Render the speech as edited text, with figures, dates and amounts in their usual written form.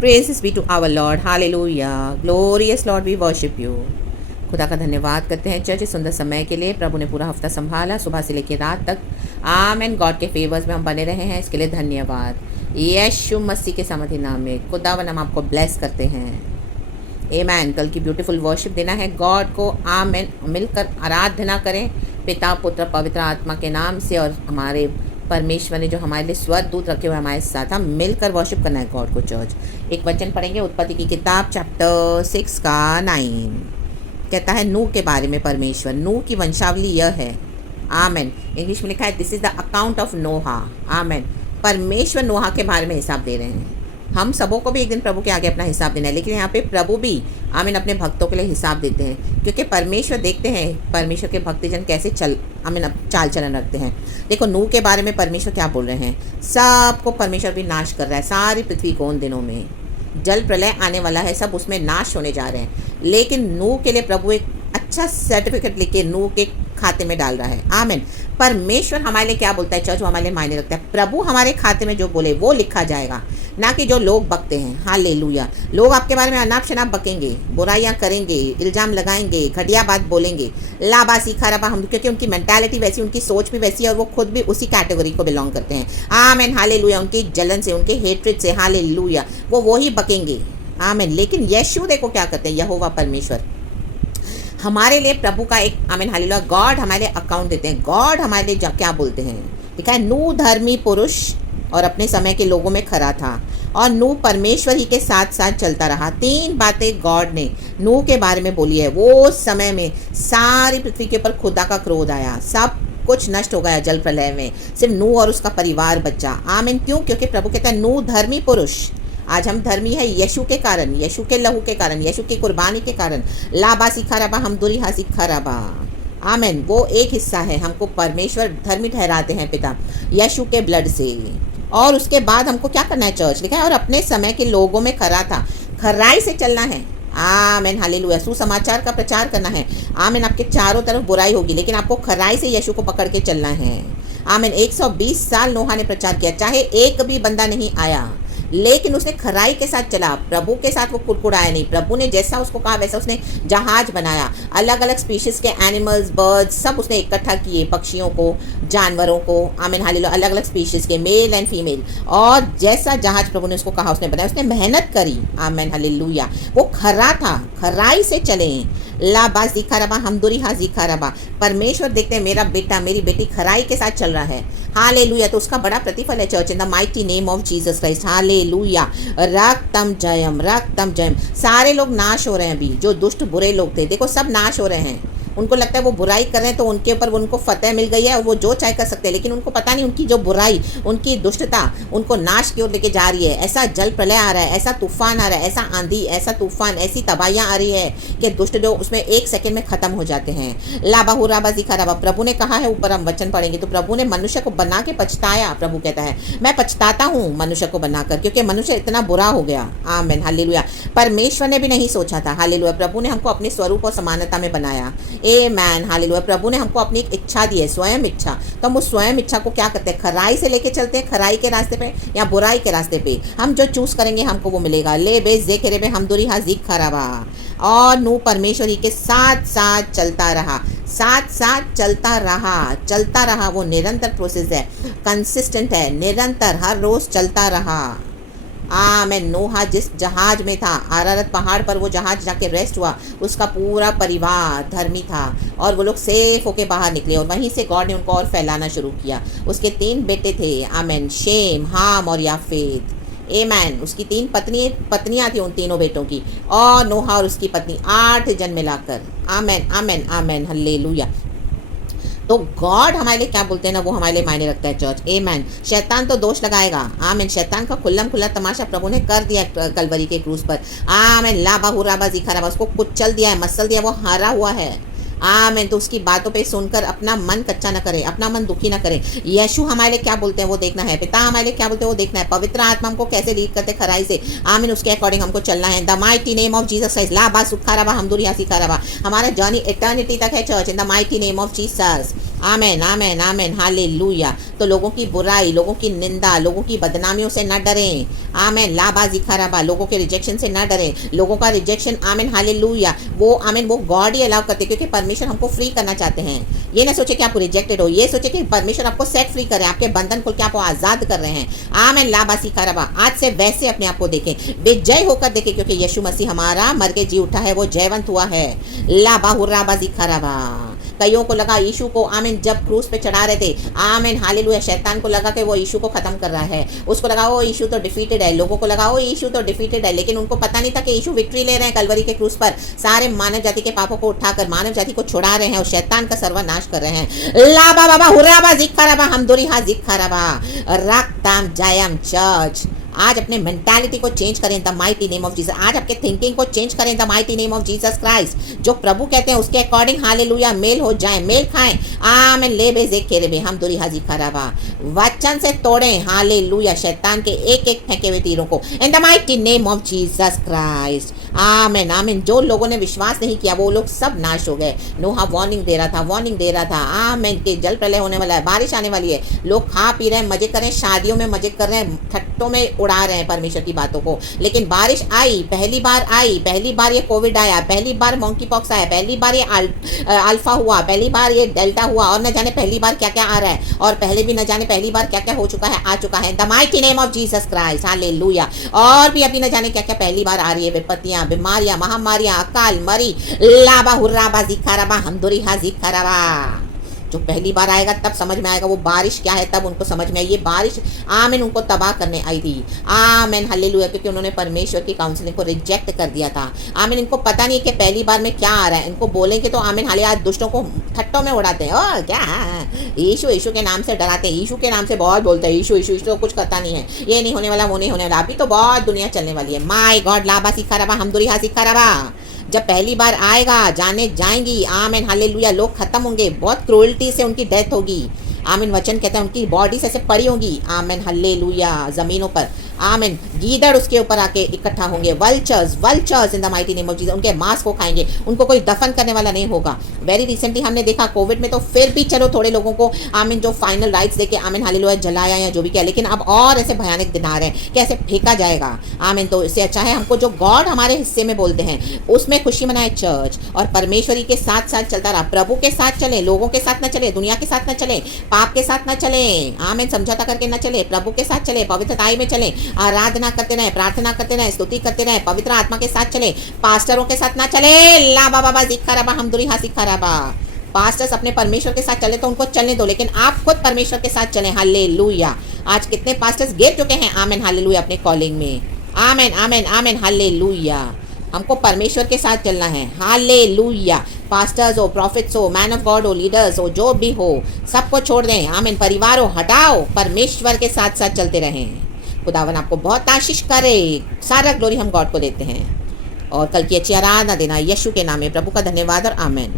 Praises be to our Lord. Hallelujah. Glorious Lord, we worship you. खुदा का धन्यवाद करते हैं चर्च इस सुंदर समय के लिए। प्रभु ने पूरा हफ्ता संभाला, सुबह से लेकर रात तक। आमेन। गॉड के फेवर्स में हम बने रहे हैं, इसके लिए धन्यवाद। यीशु मसीह के समर्थी नाम में खुदावन हम आपको ब्लेस करते हैं। आमेन। कल की ब्यूटीफुल वर्शिप देना है गॉड को। आमेन। मिलकर आराधना करें पिता पुत्र पवित्र आत्मा के नाम से, और हमारे परमेश्वर ने जो हमारे लिए स्वर्गदूत रखे हुए हमारे साथ, हम मिलकर वर्शिप करना है गॉड को चर्च। एक वचन पढ़ेंगे उत्पत्ति की किताब चैप्टर 6 का 9। कहता है नूह के बारे में परमेश्वर, नूह की वंशावली यह है। आमेन। इंग्लिश में लिखा है this is the account of Noah. Amen. परमेश्वर नोहा के बारे में हिसाब दे रहे हैं। हम सबों को भी एक दिन प्रभु के आगे अपना हिसाब देना है, लेकिन यहाँ पे प्रभु भी आमीन अपने भक्तों के लिए हिसाब देते हैं, क्योंकि परमेश्वर देखते हैं परमेश्वर के भक्तजन कैसे चाल चलन रखते हैं। देखो नूह के बारे में परमेश्वर क्या बोल रहे हैं। सबको परमेश्वर भी नाश कर रहा है, सारी पृथ्वी को उन दिनों में जल प्रलय आने वाला है, सब उसमें नाश होने जा रहे हैं। लेकिन नूह के लिए प्रभु एक अच्छा सर्टिफिकेट लेके नूह के खाते में डाल रहा है। आमीन। परमेश्वर हमारे लिए क्या बोलता है चर्च, वो हमारे लिए मायने रखता है। प्रभु हमारे खाते में जो बोले वो लिखा जाएगा, ना कि जो लोग बकते हैं। हालेलुया। लोग आपके बारे में अनाप शनाप बकेंगे, बुराइयां करेंगे, इल्ज़ाम लगाएंगे, घटिया बात बोलेंगे, लाबासी खराबा हम, क्योंकि उनकी मेंटालिटी वैसी, उनकी सोच भी वैसी है, और वो खुद भी उसी कैटेगरी को बिलोंग करते हैं। आमीन। हालेलुया। उनकी जलन से, उनके हेट्रेड से, हालेलुया, वो ही बकेंगे। आमीन। लेकिन यीशु देखो क्या करते हैं, यहोवा परमेश्वर हमारे लिए प्रभु का एक आमीन हालेलुया गॉड हमारे लिए अकाउंट देते हैं। गॉड हमारे लिए क्या बोलते हैं, लिखा है नूह धर्मी पुरुष और अपने समय के लोगों में खरा था, और नूह परमेश्वर ही के साथ साथ चलता रहा। 3 बातें गॉड ने नूह के बारे में बोली है। वो समय में सारी पृथ्वी के ऊपर खुदा का क्रोध आया, सब कुछ नष्ट हो गया जल प्रलय में, सिर्फ नूह और उसका परिवार बचा। आमीन। क्यों? क्योंकि प्रभु कहता है नूह धर्मी पुरुष। आज हम धर्मी है यीशु के कारण, यीशु के लहू के कारण, यीशु की कुर्बानी के कारण। लाबासी खराबा हम दुरी हासी खराबा। आमीन। वो एक हिस्सा है, हमको परमेश्वर धर्मी ठहराते हैं पिता यीशु के ब्लड से। और उसके बाद हमको क्या करना है चर्च, लिखा है और अपने समय के लोगों में खरा था, खराई से चलना है। आमीन हालेलुया। सुसमाचार का प्रचार करना है। आमीन। आपके चारों तरफ बुराई होगी, लेकिन आपको खराई से यीशु को पकड़ के चलना है। आमीन। 120 साल नोहा ने प्रचार किया, चाहे एक भी बंदा नहीं आया, लेकिन उसने खराई के साथ चला, प्रभु के साथ वो कुड़कुड़ाया नहीं। प्रभु ने जैसा उसको कहा वैसा उसने जहाज बनाया, अलग अलग स्पीशीज के एनिमल्स, बर्ड्स सब उसने इकट्ठा किए, पक्षियों को, जानवरों को। आमीन हालेलुया। अलग अलग स्पीशीज के मेल एंड फीमेल, और जैसा जहाज प्रभु ने उसको कहा उसने बनाया, उसने मेहनत करी। आमीन हालेलुया। वो खरा था, खराई से चले। लाबास दिखा रबा हम दुरी हाज दिखा रबा। परमेश्वर देखते हैं मेरा बेटा मेरी बेटी खराई के साथ चल रहा है। हालेलुया। तो उसका बड़ा प्रतिफल है church, in the mighty name of Jesus Christ. Hallelujah. रक्तम जयम, रक्तम जयम। सारे लोग नाश हो रहे हैं अभी, जो दुष्ट बुरे लोग थे देखो सब नाश हो रहे हैं। उनको लगता है वो बुराई कर रहे हैं तो उनके ऊपर उनको फतेह मिल गई है और वो जो चाहे कर सकते हैं, लेकिन उनको पता नहीं उनकी जो बुराई, उनकी दुष्टता उनको नाश की ओर लेके जा रही है। ऐसा जल प्रलय आ रहा है, ऐसा तूफान आ रहा है, ऐसा आंधी, ऐसा तूफान, ऐसी तबाहियां आ रही है कि दुष्ट जो उसमें 1 सेकंड में खत्म हो जाते हैं। लाबाहू राबा दिखा राबा। प्रभु ने कहा है, ऊपर हम वचन पढ़ेंगे तो प्रभु ने मनुष्य को बना के पछताया। प्रभु कहता है मैं पछताता हूँ मनुष्य को बनाकर, क्योंकि मनुष्य इतना बुरा हो गया। आमीन हालेलुया। परमेश्वर ने भी नहीं सोचा था। हालेलुया। प्रभु ने हमको अपने स्वरूप और समानता में बनाया। आमीन हालेलुया। प्रभु ने हमको अपनी एक इच्छा दी है, स्वयं इच्छा। तो हम उस स्वयं इच्छा को क्या करते हैं, खराई से लेके चलते हैं, खराई के रास्ते पे या बुराई के रास्ते पे। हम जो चूज करेंगे हमको वो मिलेगा। ले बे जे करे बे हम दुरी हाजिक खराबा। और नूह परमेश्वरी के साथ साथ चलता रहा, साथ साथ चलता रहा। वो निरंतर प्रोसेस है, कंसिस्टेंट है, निरंतर हर रोज चलता रहा। आमीन। नोहा जिस जहाज में था, अरारत पहाड़ पर वो जहाज जाके रेस्ट हुआ, उसका पूरा परिवार धर्मी था, और वो लोग सेफ होके बाहर निकले, और वहीं से गॉड ने उनको और फैलाना शुरू किया। उसके 3 बेटे थे। आमीन। शेम, हाम और याफेत। आमीन। उसकी 3 पत्नियां थी, उन तीनों बेटों की, और नोहा और उसकी पत्नी 8 जन मिलाकर। आमीन आमीन आमीन हालेलुया। तो गॉड हमारे लिए क्या बोलते हैं ना, वो हमारे लिए मायने रखता है चर्च। आमीन। शैतान तो दोष लगाएगा। आमीन। शैतान का खुल्ला तमाशा प्रभु ने कर दिया कलवरी के क्रूज पर। आमीन। लाबाहू राबा दिखा राबा। उसको कुचल दिया है, मसल दिया, वो हारा हुआ है। आमीन। तो उसकी बातों पे सुनकर अपना मन कच्चा न करें, अपना मन दुखी न करें। यीशु हमारे लिए क्या बोलते हैं वो देखना है, पिता हमारे लिए क्या बोलते हैं वो देखना है, पवित्र आत्मा हमको कैसे लीड करते खराई से। आमीन। उसके अकॉर्डिंग हमको चलना है। The mighty name of Jesus Christ. लाबा सुखा रबा हम दुरी हासी खा रबा। हमारा जर्नी इटर्निटी तक है church, in the mighty name of Jesus. Amen amen amen hallelujah. तो लोगों की बुराई, लोगों की निंदा, लोगों की बदनामियों से न डरें। आमेन लाबा जिखाराबा, लोगों के रिजेक्शन से न डरें। लोगों का रिजेक्शन आमेन हालेलुया वो आमेन वो गॉड ही अलाउ करते, क्योंकि परमेश्वर हमको फ्री करना चाहते हैं। ये ना सोचे कि आप रिजेक्टेड हो, ये सोचे कि परमेश्वर आपको सेट फ्री करे, आपके बंधन खोल के आपको आजाद कर रहे हैं। आमेन लाबा सिखाराबा। आज से वैसे अपने आप को देखें, विजय होकर देखें, क्योंकि यीशु मसीह हमारा मर के जी उठा है, वो जयवंत हुआ है। लाबा हुर्राबा जिखाराबा। कईयों को लगा यीशु को आमीन जब क्रूस पे चढ़ा रहे थे, आमीन हालेलुया, शैतान को लगा कि वो यीशु को खत्म कर रहा है, उसको लगा ओ यीशु तो डिफीटेड है, लोगों को लगा ओ यीशु तो डिफीटेड है, लेकिन उनको पता नहीं था कि यीशु विक्ट्री ले रहे हैं कलवरी के क्रूस पर, सारे मानव जाति के पापों को उठाकर मानव जाति को छुड़ा रहे हैं और शैतान का सर्वनाश कर रहे हैं। लाबा बाबा हुराबा जिखाराबा हमदुरीहा जिखाराबा रक्तम जयम चर्च। आज अपने मेंटालिटी को चेंज करें the mighty name of Jesus. आज आपके थिंकिंग को चेंज करें the mighty name of Jesus Christ. जो प्रभु कहते हैं उसके अकॉर्डिंग हालेलुया मेल हो जाए, मेल खाएं। आमेन ले बेजे केरे बे हम दुरी हाजी खराबा। वचन से तोड़ें हालेलुया शैतान के एक एक फेंके हुए तीरों को in the mighty name of Jesus Christ. Amen amen. जो लोगों ने विश्वास नहीं किया वो लोग सब नाश हो गए। नोहा वार्निंग दे रहा था आमेन के जल प्रलय होने वाला है, बारिश आने वाली है। लोग खा पी रहे हैं, मजे कर रहे हैं, शादियों में मजे कर रहे हैं, ठट्टों में उड़ा रहे हैं परमेश्वर की बातों को, लेकिन बारिश आई, पहली बार ये कोविड आया, पहली बार मंकी पॉक्स आया, पहली बार ये अल्फा हुआ, पहली बार ये डेल्टा हुआ, और न जाने पहली बार क्या क्या आ रहा है, और पहले भी न जाने पहली बार क्या क्या हो चुका है, आ चुका है the mighty name of Jesus Christ hallelujah. और भी अभी न जाने क्या क्या पहली बार आ रही है, विपत्तियां, बीमारियां, महामारियां, अकाल, मरी, लाबा हुर्राबा जिखाराबा हमदुरीहा जिखाराबा। जो पहली बार आएगा तब समझ में आएगा वो बारिश क्या है, तब उनको समझ में आई ये बारिश आमेन उनको तबाह करने आई थी। आमेन हालेलुया, क्योंकि उन्होंने परमेश्वर की काउंसलिंग को रिजेक्ट कर दिया था। आमेन इनको पता नहीं कि पहली बार में क्या आ रहा है, इनको बोलेंगे तो आमेन हाले आज दुष्टों को ठट्टों में उड़ाते हैं। और क्या यीशु के नाम से डराते हैं, यीशु के नाम से बहुत बोलते हैं, यीशु तो कुछ करता नहीं है, ये नहीं होने वाला, वो नहीं होने वाला। अभी तो बहुत दुनिया चलने वाली है। माय गॉड लाबा सिखाराबा हमदुरीहा सिखाराबा। जब पहली बार आएगा जाने जाएंगी आमेन हालेलुया, लोग खत्म होंगे, बहुत क्रूरल्टी से उनकी डेथ होगी। आमीन वचन कहता है उनकी बॉडी से पड़ी होगी आमीन हालेलुया जमीनों पर। आमीन गीदड़ उसके ऊपर आके इकट्ठा होंगे, vultures in the mighty name of Jesus, उनके मांस को खाएंगे, उनको कोई दफन करने वाला नहीं होगा। वेरी रिसेंटली हमने देखा कोविड में तो फिर भी चलो थोड़े लोगों को आमीन जो फाइनल राइट्स देके आमीन हालेलुया जलाया या जो भी किया, लेकिन अब और ऐसे भयानक दिन आ रहे हैं कैसे फेंका जाएगा। आमीन तो इससे अच्छा है हमको जो गॉड हमारे हिस्से में बोलते हैं उसमें खुशी मनाए चर्च, और परमेश्वरी के साथ साथ चलता रहा, प्रभु के साथ चले, लोगों के साथ न चले, दुनिया के साथ न चले, पाप के साथ न चले, आमीन समझौता करके न चले, प्रभु के साथ चले, पवित्रताई में चले, आराधना करते रहे, प्रार्थना करते रहे, स्तुति करते रहे, पवित्र आत्मा के साथ चले, पास्टरों के साथ ना चले। ला बाबा जिखाराबा हमदुरीहा सिखाराबा। पास्टर्स अपने परमेश्वर के साथ चले तो उनको चलने दो, लेकिन आप खुद परमेश्वर के साथ चलें हालेलुया। आज कितने पास्टर्स गिर चुके हैं आमीन हालेलुया अपने कॉलिंग में। आमीन आमीन आमीन हालेलुया। हमको परमेश्वर के साथ चलना है हालेलुया। पास्टर्स हो, प्रॉफिट्स हो, मैन ऑफ गॉड हो, लीडर्स हो, जो भी हो, सबको छोड़ दें आमीन। परिवार हो हटाओ, परमेश्वर के साथ साथ चलते रहें। खुदावन आपको बहुत आशीष करे। सारा ग्लोरी हम गॉड को देते हैं और कल की अच्छी आराधना देना यीशु के नाम में। प्रभु का धन्यवाद और आमीन।